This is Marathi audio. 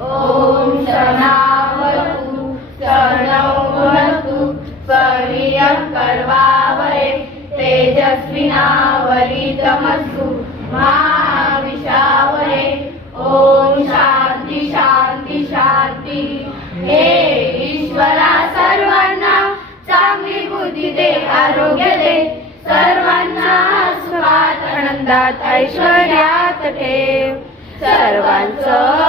ॐ ओम शनावतु शरणवतु सरियं कर्वावरे तेजस्विनावरितमस्तु महाविशावरे ॐ शान्ति शान्ति शान्ति हे ईश्वरा सर्वांना चांगली बुद्धी दे आरोग्य दे। सर्वांना सुखात आनंदात ऐश्वर्यात ठेव। सर्वांचं